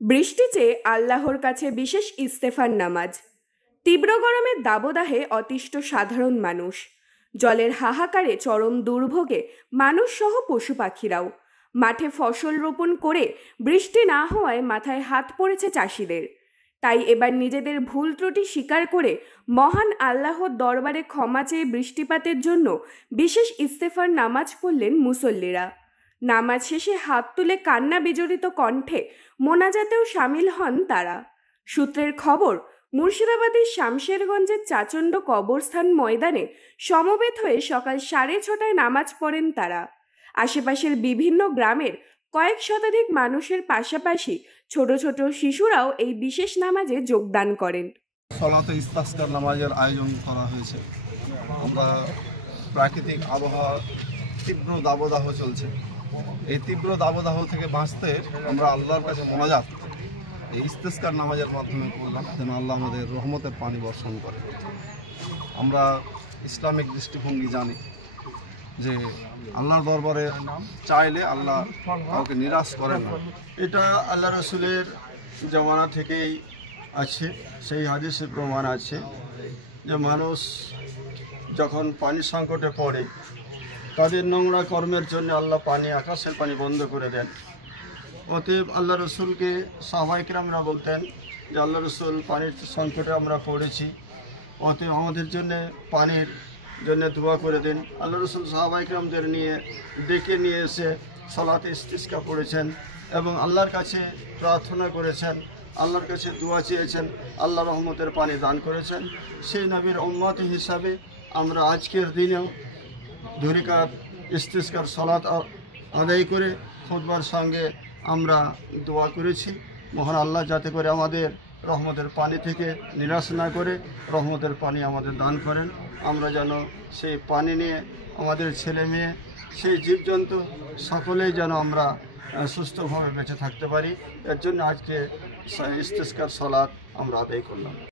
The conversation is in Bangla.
বৃষ্টি চেয়ে আল্লাহর কাছে বিশেষ ইস্তেফার নামাজ। তীব্র গরমের দাবদাহে অতিষ্ঠ সাধারণ মানুষ, জলের হাহাকারে চরম দুর্ভোগে মানুষ সহ পশু পাখিরাও। মাঠে ফসল রোপণ করে বৃষ্টি না হওয়ায় মাথায় হাত পড়েছে চাষিদের। তাই এবার নিজেদের ভুল ত্রুটি স্বীকার করে মহান আল্লাহর দরবারে ক্ষমা চেয়ে বৃষ্টিপাতের জন্য বিশেষ ইস্তেফার নামাজ পড়লেন মুসল্লিরা। নামাজ শেষে হাত তুলে কান্না বিজড়িত কণ্ঠে মোনাজাতেও সামিল হন তারা। সূত্রের খবর, মুর্শিদাবাদের শামশেরগঞ্জের চাচণ্ড কবরস্থান ময়দানে সমবেত হয়ে সকাল 6:30টায় নামাজ পড়েন তারা। আশেপাশের বিভিন্ন গ্রামের কয়েক শতাধিক মানুষের পাশাপাশি ছোট ছোট শিশুরাও এই বিশেষ নামাজে যোগদান করেন। সলাতে ইস্তেসকার নামাজের আয়োজন করা হয়েছে। আমরা প্রাকৃতিক আবহাওয়া তীব্র দাবদাহ চলছে, এই তীব্র দাবদাহ থেকে বাঁচতে আমরা আল্লাহর কাছে মোনাজাত এই ইস্তেসকার নামাজের মাধ্যমে করলাম, যেন আল্লাহ আমাদের রহমতের পানি বর্ষণ করে। আমরা ইসলামিক দৃষ্টিভঙ্গি জানি যে আল্লাহর দরবারে চাইলে আল্লাহ কাউকে নিরাশ করেন না। এটা আল্লাহ রসুলের জমানা থেকেই আছে, সেই হাদিসে প্রমাণ আছে যে মানুষ যখন পানির সংকটে পড়ে তাদের নোংরা কর্মের জন্য আল্লাহ পানি, আকাশের পানি বন্ধ করে দেন। অতএব আল্লাহ রসুলকে সাহাবায়ে কেরামরা বলতেন যে আল্লাহ রসুল পানির সংকটে আমরা পড়েছি, অতএব আমাদের জন্য পানির জন্য দোয়া করে দিন। আল্লাহ রসুল সাহাবায়ে কেরামদের ডেকে নিয়ে এসে সালাতে ইস্তিসকা পড়েছেন এবং আল্লাহর কাছে প্রার্থনা করেছেন, আল্লাহর কাছে দোয়া চেয়েছেন, আল্লাহ রহমতের পানি দান করেছেন। সেই নবীর উম্মত হিসাবে আমরা আজকের দিনেও 2 রাকাত ইস্তিসকার সালাত আদায় করে খুতবার সঙ্গে আমরা দোয়া করেছি, মহান আল্লাহ যাতে করে আমাদের রহমতের পানি থেকে নিরাশ না করে রহমতের পানি আমাদের দান করেন। আমরা যেন সেই পানি নিয়ে আমাদের ছেলে মেয়ে, সেই জীবজন্তু সকলেই যেন আমরা সুস্থভাবে বেঁচে থাকতে পারি। এর জন্য আজকে ইস্তেসকার সালাত আমরা আদায় করলাম।